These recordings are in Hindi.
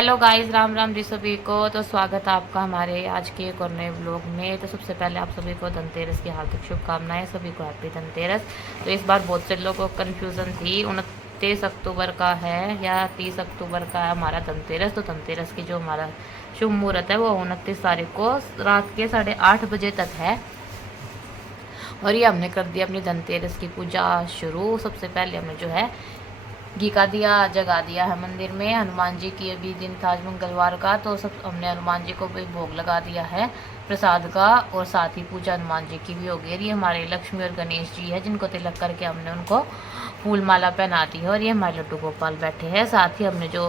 हेलो गाइस, राम राम जी सभी को। तो स्वागत है आपका हमारे आज के एक और नए ब्लॉग में। तो सबसे पहले आप सभी को धनतेरस की हार्दिक शुभकामनाएं। सभी को हैप्पी धनतेरस। तो इस बार बहुत से लोगों को कन्फ्यूज़न थी, 29 अक्टूबर का है या 30 अक्टूबर का है हमारा धनतेरस। तो धनतेरस की जो हमारा शुभ मुहूर्त है वो 29 तारीख को रात के 8:30 बजे तक है। और ये हमने कर दिया अपनी धनतेरस की पूजा शुरू। सबसे पहले हमने जो है घी का दिया जगा दिया है मंदिर में। हनुमान जी की अभी दिन था आज मंगलवार का, तो सब हमने हनुमान जी को भी भोग लगा दिया है प्रसाद का, और साथ ही पूजा हनुमान जी की भी हो गई। ये हमारे लक्ष्मी और गणेश जी है जिनको तिलक करके हमने उनको फूल माला पहना दी है। और ये हमारे लड्डू गोपाल बैठे हैं। साथ ही हमने जो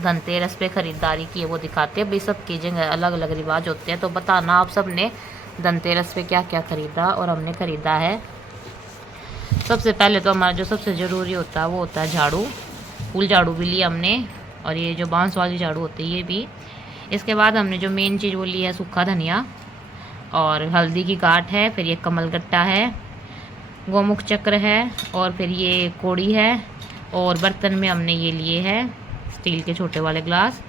धनतेरस पे खरीदारी की है वो दिखाते हैं। भाई सबकी जगह अलग अलग रिवाज होते हैं, तो बताना आप सब ने धनतेरस पे क्या क्या खरीदा। और हमने खरीदा है सबसे पहले तो हमारा जो सबसे ज़रूरी होता है वो होता है झाड़ू। फूल झाड़ू भी लिया हमने, और ये जो बांस वाली झाड़ू होती है ये भी। इसके बाद हमने जो मेन चीज़ वो ली है सूखा धनिया, और हल्दी की गांठ है, फिर ये कमलगट्टा है, गोमुख चक्र है, और फिर ये कोड़ी है। और बर्तन में हमने ये लिए है स्टील के छोटे वाले ग्लास।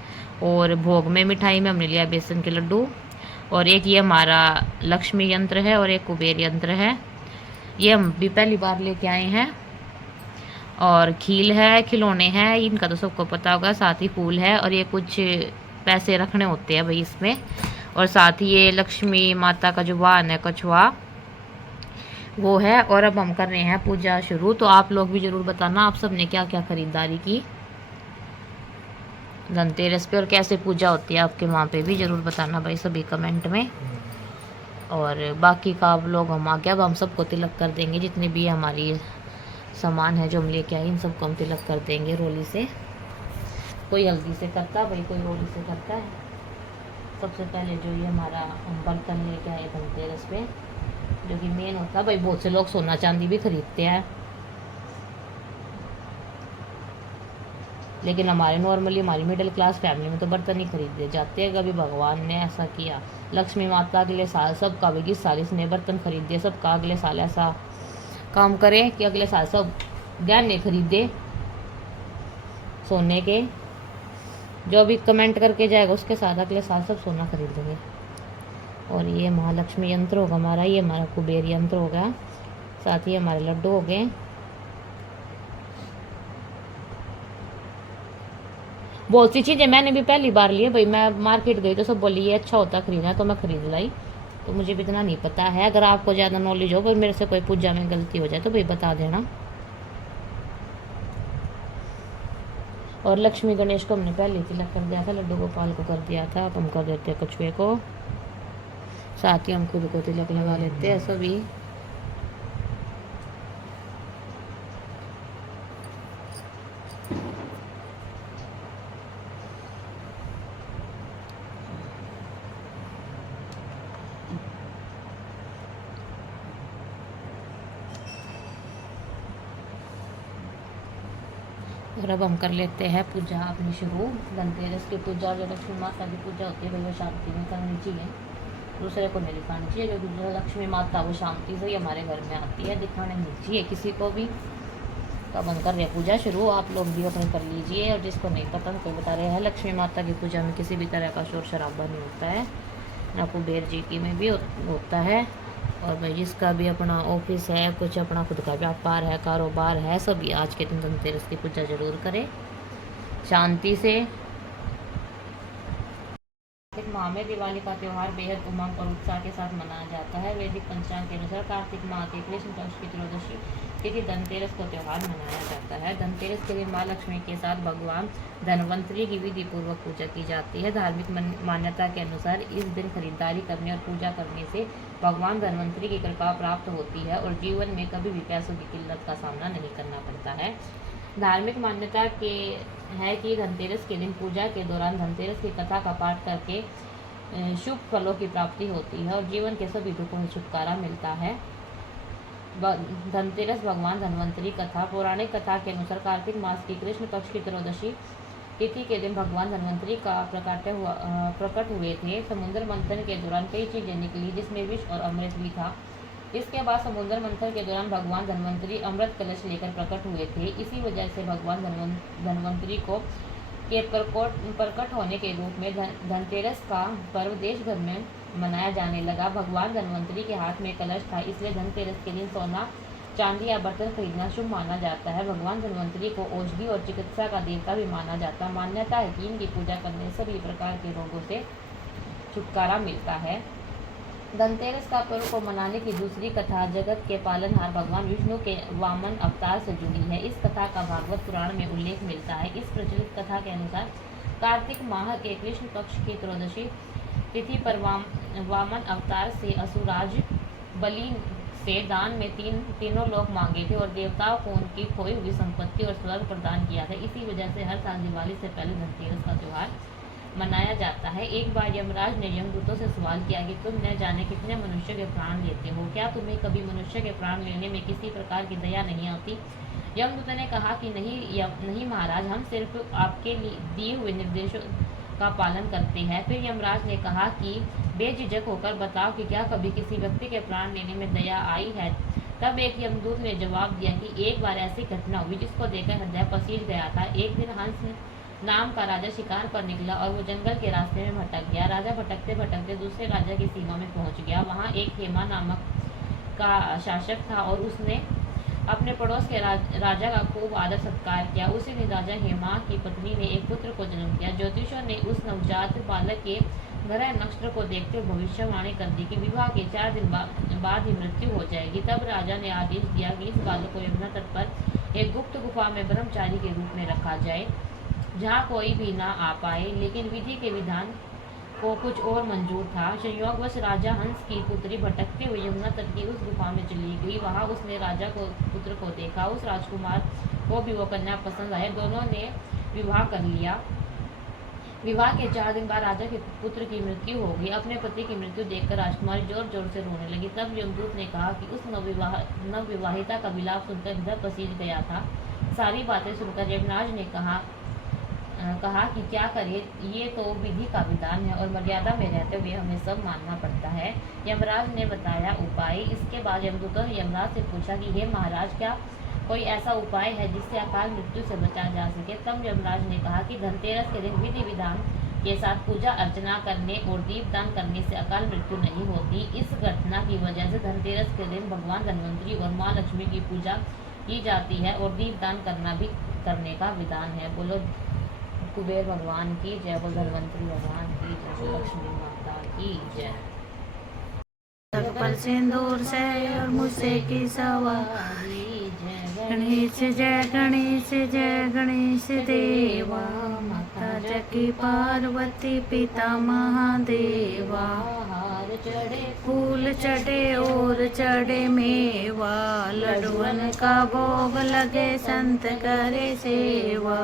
और भोग में मिठाई में हमने लिया बेसन के लड्डू। और एक ये हमारा लक्ष्मी यंत्र है और एक कुबेर यंत्र है, ये हम भी पहली बार लेके आए हैं। और खील है, खिलौने हैं, इनका तो सबको पता होगा। साथ ही फूल है, और ये कुछ पैसे रखने होते हैं भाई इसमें। और साथ ही ये लक्ष्मी माता का जो वाहन है कछुआ वो है। और अब हम कर रहे हैं पूजा शुरू। तो आप लोग भी ज़रूर बताना आप सब ने क्या क्या खरीदारी की धनतेरस पे, और कैसे पूजा होती है आपके वहाँ पे भी ज़रूर बताना भाई सभी कमेंट में। और बाकी का आप लोग हम आगे अब हम सबको तिलक कर देंगे, जितनी भी हमारी सामान है जो हम लेके आए इन सबको हम तिलक कर देंगे रोली से। कोई हल्दी से करता भाई, कोई रोली से करता है। सबसे पहले जो ये हमारा हम बर्तन लेके आए धनतेरस पे, जो कि मेन होता है भाई। बहुत से लोग सोना चांदी भी खरीदते हैं, लेकिन हमारे नॉर्मली हमारी मिडिल क्लास फैमिली में तो बर्तन ही खरीदे जाते हैं। कभी भगवान ने ऐसा किया लक्ष्मी माता अगले साल सबका भी इस साल इसने बर्तन खरीद दिए, सबका अगले साल ऐसा काम करें कि अगले साल सब गहने खरीदे सोने के। जो भी कमेंट करके जाएगा उसके साथ अगले साल सब सोना खरीदेंगे। और ये महालक्ष्मी यंत्र होगा हमारा, ये हमारा कुबेर यंत्र होगा, साथ ही हमारे लड्डू हो गए। बहुत सी चीज़ें मैंने भी पहली बार ली है भाई। मैं मार्केट गई तो सब बोली ये अच्छा होता खरीदना, तो मैं खरीद लाई। तो मुझे भी इतना नहीं पता है। अगर आपको ज़्यादा नॉलेज हो पर मेरे से कोई पूजा में गलती हो जाए तो भाई बता देना। और लक्ष्मी गणेश को हमने पहले तिलक कर दिया था, लड्डू गोपाल को कर दिया था, अब हम कर देते हैं कछुए को। साथ ही हम खुद को तिलक लगा लेते हैं सभी। और अब हम कर लेते हैं पूजा अपनी शुरू। धनतेरस की पूजा जो लक्ष्मी माता की पूजा होती है भाई वो शांति में करनी चाहिए, दूसरे को नहीं दिखानी चाहिए। क्योंकि जो लक्ष्मी माता वो शांति से ही हमारे घर में आती है, दिखाने नहीं चाहिए किसी को भी। तो अब हम कर रहे हैं पूजा शुरू, आप लोग भी अपने कर लीजिए। और जिसको नहीं पता कोई बता रहे हैं, लक्ष्मी माता की पूजा में किसी भी तरह का शोर शराबा नहीं होता है, ना कुबेर जी की में भी होता है। और भाई जिसका भी अपना ऑफिस है, कुछ अपना खुद का व्यापार है, कारोबार है, सभी आज के दिन धनतेरस की पूजा जरूर करें शांति से। कार्तिक माह में दिवाली का त्यौहार बेहद उमंग और उत्साह के साथ मनाया जाता है। वैदिक पंचांग के अनुसार कार्तिक माह के कृष्ण पक्ष की त्रयोदशी तिथि धनतेरस को त्यौहार मनाया जाता है। धनतेरस के दिन माँ लक्ष्मी के साथ भगवान धनवंतरी की विधि पूर्वक पूजा की जाती है। धार्मिक मान्यता के अनुसार इस दिन खरीदारी करने और पूजा करने से भगवान धनवंतरी की कृपा प्राप्त होती है और जीवन में कभी भी पैसों की किल्लत का सामना नहीं करना पड़ता है। धार्मिक मान्यता के है कि धनतेरस के दिन पूजा के दौरान धनतेरस की कथा का पाठ करके शुभ फलों की प्राप्ति होती है और जीवन के सभी दुखों से छुटकारा मिलता है। धनतेरस भगवान धनवंतरी कथा। पौराणिक कथा के अनुसार कार्तिक मास की कृष्ण पक्ष की त्रयोदशी तिथि के दिन भगवान धनवंतरी का प्रकट हुए थे। समुद्र मंथन के दौरान कई चीजें निकली जिसमें विष और अमृत भी था। इसके बाद समुद्र मंथन के दौरान भगवान धनवंतरी अमृत कलश लेकर प्रकट हुए थे। इसी वजह से भगवान धनवंतरी को के प्रकट होने के रूप में धनतेरस का पर्व देश भर में मनाया जाने लगा। भगवान धन्वंतरी के हाथ में कलश था, इसलिए धनतेरस के दिन सोना, चांदी या बर्तन खरीदना शुभ माना जाता है। भगवान धन्वंतरी को औषधि और चिकित्सा का देवता भी माना जाता है। मान्यता है कि इनकी पूजा करने से सभी प्रकार के रोगों से छुटकारा मिलता है। धनतेरस का पर्व को मनाने की दूसरी कथा जगत के पालनहार भगवान विष्णु के वामन अवतार से जुड़ी है। इस कथा का भागवत पुराण में उल्लेख मिलता है। इस प्रचलित कथा के अनुसार कार्तिक माह के कृष्ण पक्ष की त्रयोदशी तिथि पर वामन अवतार से असुराज बलि से दान में तीनों लोग मांगे थे और देवताओं को उनकी खोई हुई संपत्ति और स्वर्ग प्रदान किया था। इसी वजह से हर साल दिवाली से पहले धनतेरस का त्योहार मनाया जाता है। एक बार यमराज ने यमदूतों से सवाल किया कि तुम न जाने कितने मनुष्य के प्राण लेते हो, क्या तुम्हें कभी मनुष्य के प्राण लेने में किसी प्रकार की दया नहीं आती? यमदूतों ने कहा कि नहीं महाराज, हम सिर्फ आपके दिए हुए निर्देशों का पालन करते हैं। फिर यमराज ने कहा कि बेझिझक होकर बताओ कि क्या कभी किसी व्यक्ति के प्राण लेने में दया आई है? तब एक यमदूत ने जवाब दिया कि एक बार ऐसी घटना हुई जिसको देखकर हृदय पसीज गया था। एक दिन हंस नाम का राजा शिकार पर निकला और वो जंगल के रास्ते में भटक गया। राजा भटकते भटकते दूसरे राजा की सीमा में पहुंच गया। वहां एक हेमा नामक का शासक था और उसने अपने पड़ोस के राजा का खूब आदर सत्कार किया। उसी दिन राजा हेमा की पत्नी ने एक पुत्र को जन्म दिया। ज्योतिषों ने उस नवजात बालक के ग्रह नक्षत्र को देखते हुए भविष्यवाणी कर दी कि विवाह के 4 दिन बाद ही मृत्यु हो जाएगी। तब राजा ने आदेश दिया कि इस बालक को यमुना तट पर एक गुप्त गुफा में ब्रह्मचारी के रूप में रखा जाए, जहाँ कोई भी ना आ पाए। लेकिन विधि के विधान को कुछ और मंजूर था। संयोगवश राजा हंस की पुत्री भटकते हुए यमुना तट की उस गुफा में चली गई। वहां उसने राजा को पुत्र को देखा। उस राजकुमार को भी वो कन्या पसंद आई। दोनों ने विवाह कर लिया। विवाह के 4 दिन बाद राजा के पुत्र की मृत्यु हो गई। अपने पति की मृत्यु देखकर राजकुमारी जोर जोर से रोने लगी। तब यमदूत ने कहा कि उस नवविवाहिता का विलाप सुनकर हृदय पसीज गया था। सारी बातें सुनकर यमराज ने कहा कि क्या करे, ये तो विधि का विधान है और मर्यादा में रहते हुए हमें सब मानना पड़ता है। यमराज ने बताया उपाय। इसके बाद यमदूतों ने यमराज से पूछा कि हे महाराज, क्या कोई ऐसा उपाय है जिससे अकाल मृत्यु से बचा जा सके? तब यमराज ने कहा कि धनतेरस के दिन विधि विधान के साथ पूजा अर्चना करने और दीपदान करने से अकाल मृत्यु नहीं होती। इस घटना की वजह से धनतेरस के दिन भगवान धन्वंतरी और माँ लक्ष्मी की पूजा की जाती है और दीपदान करने का विधान है। बोलो कुबेर भगवान की जय, बोल धन्वंतरी भगवान की जय, लक्ष्मी माता की जय। पर सिंदूर से और मुझसे की सवारी, गणेश जय गणेश जय गणेश देवा, माता जकी पार्वती पिता महादेवा। फूल चढ़े और चढ़े मेवा, लड्डुअन का भोग लगे संत करे सेवा।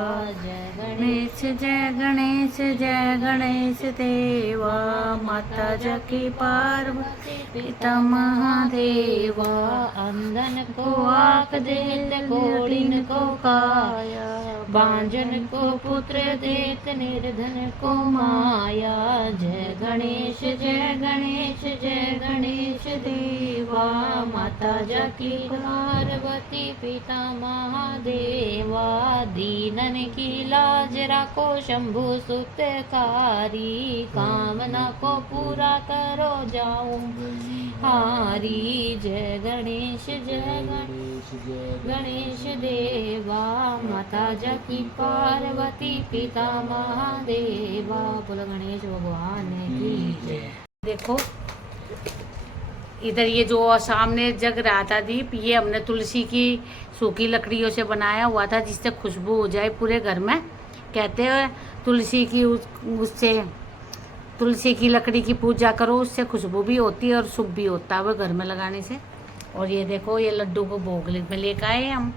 गणेश जय गणेश जय गणेश देवा, माता जकी पार्वती पिता महादेवा। अंधन को आँख देत घोड़िन को काया, बांझन को पुत्र देत निर्धन को माया। जय गणेश जय गणेश देवा, माता जकी पार्वती पिता महादेवा। दीनन की लाज राखो शंभु सुतकारी, कामना को पूरा करो जाऊं हारी। जय गणेश गणेश देवा, माता जकी पार्वती पिता महादेवा। बोलो गणेश भगवान की जय। देखो इधर ये जो सामने जग रहा था दीप, ये हमने तुलसी की सूखी लकड़ियों से बनाया हुआ था जिससे खुशबू हो जाए पूरे घर में। कहते हैं तुलसी की उससे तुलसी की लकड़ी की पूजा करो, उससे खुशबू भी होती है और शुभ भी होता है वो घर में लगाने से। और ये देखो ये लड्डू को भोग में लेकर आए हम।